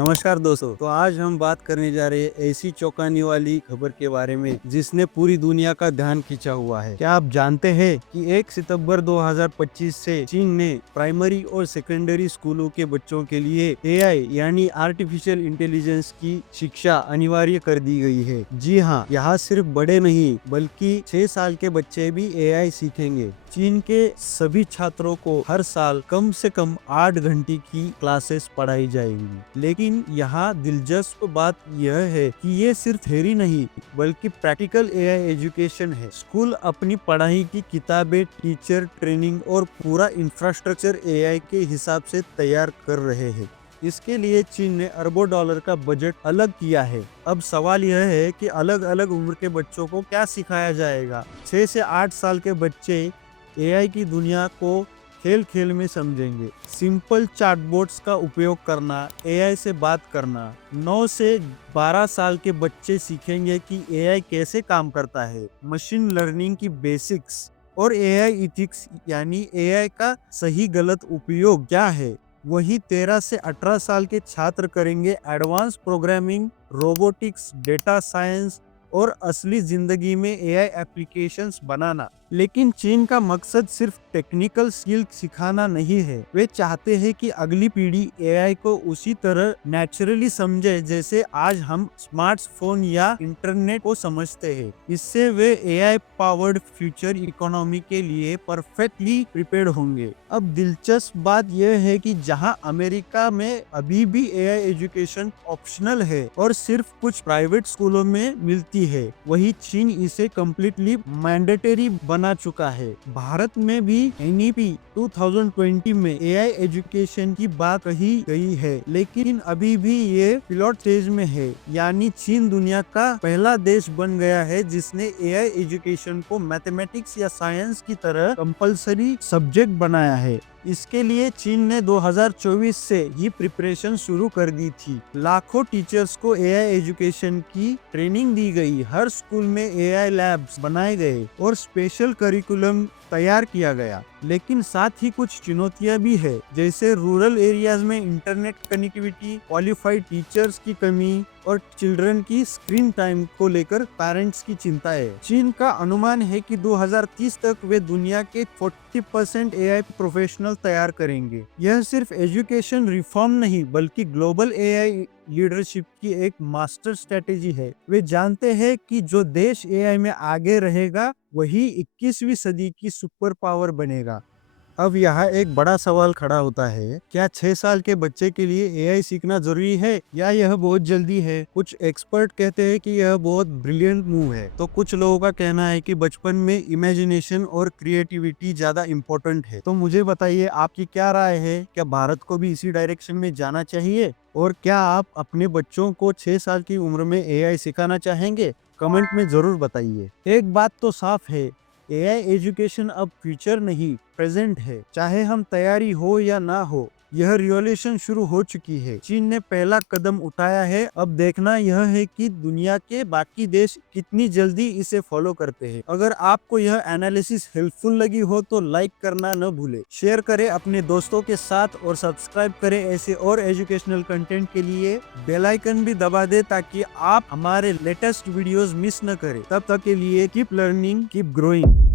नमस्कार दोस्तों। तो आज हम बात करने जा रहे हैं ऐसी चौंकाने वाली खबर के बारे में जिसने पूरी दुनिया का ध्यान खींचा हुआ है। क्या आप जानते हैं कि 1 सितंबर 2025 से चीन ने प्राइमरी और सेकेंडरी स्कूलों के बच्चों के लिए एआई यानी आर्टिफिशियल इंटेलिजेंस की शिक्षा अनिवार्य कर दी गई है। जी हाँ, यहाँ सिर्फ बड़े नहीं बल्कि 6 साल के बच्चे भी एआई सीखेंगे। चीन के सभी छात्रों को हर साल कम से कम 8 घंटे की क्लासेस पढ़ाई जाएंगी। लेकिन यहाँ दिलचस्प बात यह है कि ये सिर्फ थ्योरी नहीं बल्कि प्रैक्टिकल एआई एजुकेशन है। स्कूल अपनी पढ़ाई की किताबें, टीचर ट्रेनिंग और पूरा इंफ्रास्ट्रक्चर एआई के हिसाब से तैयार कर रहे हैं। इसके लिए चीन ने अरबों डॉलर का बजट अलग किया है। अब सवाल यह है कि अलग अलग उम्र के बच्चों को क्या सिखाया जाएगा। 6 से 8 साल के बच्चे एआई की दुनिया को खेल खेल में समझेंगे। सिंपल चैटबॉट्स का उपयोग करना, एआई से बात करना। 9 से 12 साल के बच्चे सीखेंगे कि एआई कैसे काम करता है, मशीन लर्निंग की बेसिक्स और एआई इथिक्स यानी एआई का सही गलत उपयोग क्या है। वही 13 से 18 साल के छात्र करेंगे advance programming, robotics, data science और असली जिंदगी में एआई एप्लीकेशंस बनाना। लेकिन चीन का मकसद सिर्फ टेक्निकल स्किल सिखाना नहीं है। वे चाहते हैं कि अगली पीढ़ी एआई को उसी तरह नेचुरली समझे जैसे आज हम स्मार्टफोन या इंटरनेट को समझते हैं। इससे वे एआई पावर्ड फ्यूचर इकोनॉमी के लिए परफेक्टली प्रिपेयर्ड होंगे। अब दिलचस्प बात यह है कि जहां अमेरिका में अभी भी एआई एजुकेशन ऑप्शनल है और सिर्फ कुछ प्राइवेट स्कूलों में मिलती है, वहीं चीन इसे कम्प्लीटली मैंडेटरी बना चुका है। भारत में भी एनईपी 2020 में एआई एजुकेशन की बात कही गई है, लेकिन अभी भी ये पिलॉट स्टेज में है। यानी चीन दुनिया का पहला देश बन गया है जिसने एआई एजुकेशन को मैथमेटिक्स या साइंस की तरह कंपलसरी सब्जेक्ट बनाया है। इसके लिए चीन ने 2024 से ही प्रिपरेशन शुरू कर दी थी। लाखों टीचर्स को एआई एजुकेशन की ट्रेनिंग दी गई। हर स्कूल में एआई लैब्स बनाए गए और स्पेशल करिकुलम तैयार किया गया। लेकिन साथ ही कुछ चुनौतियां भी है, जैसे रूरल एरियाज में इंटरनेट कनेक्टिविटी, क्वालिफाइड टीचर्स की कमी और चिल्ड्रन की स्क्रीन टाइम को लेकर पेरेंट्स की चिंता है। चीन का अनुमान है कि 2030 तक वे दुनिया के 40% एआई प्रोफेशनल तैयार करेंगे। यह सिर्फ एजुकेशन रिफॉर्म नहीं बल्कि ग्लोबल एआई लीडरशिप की एक मास्टर स्ट्रेटेजी है। वे जानते हैं कि जो देश एआई में आगे रहेगा वही 21वीं सदी की सुपर पावर बनेगा। अब यहाँ एक बड़ा सवाल खड़ा होता है, क्या 6 साल के बच्चे के लिए एआई सीखना जरूरी है या यह बहुत जल्दी है। कुछ एक्सपर्ट कहते हैं कि यह बहुत ब्रिलियंट मूव है, तो कुछ लोगों का कहना है कि बचपन में इमेजिनेशन और क्रिएटिविटी ज्यादा इम्पोर्टेंट है। तो मुझे बताइए आपकी क्या राय है, क्या भारत को भी इसी डायरेक्शन में जाना चाहिए और क्या आप अपने बच्चों को 6 साल की उम्र में एआई सिखाना चाहेंगे? कमेंट में जरूर बताइए। एक बात तो साफ है, एआई एजुकेशन अब फ्यूचर नहीं प्रेजेंट है। चाहे हम तैयारी हो या ना हो, यह रिवॉल्यूशन शुरू हो चुकी है। चीन ने पहला कदम उठाया है, अब देखना यह है कि दुनिया के बाकी देश कितनी जल्दी इसे फॉलो करते हैं। अगर आपको यह एनालिसिस हेल्पफुल लगी हो तो लाइक करना न भूले, शेयर करें अपने दोस्तों के साथ और सब्सक्राइब करें ऐसे और एजुकेशनल कंटेंट के लिए। बेल आइकन भी दबा दे ताकि आप हमारे लेटेस्ट वीडियोस मिस न करें। तब तक के लिए कीप लर्निंग, कीप ग्रोइंग।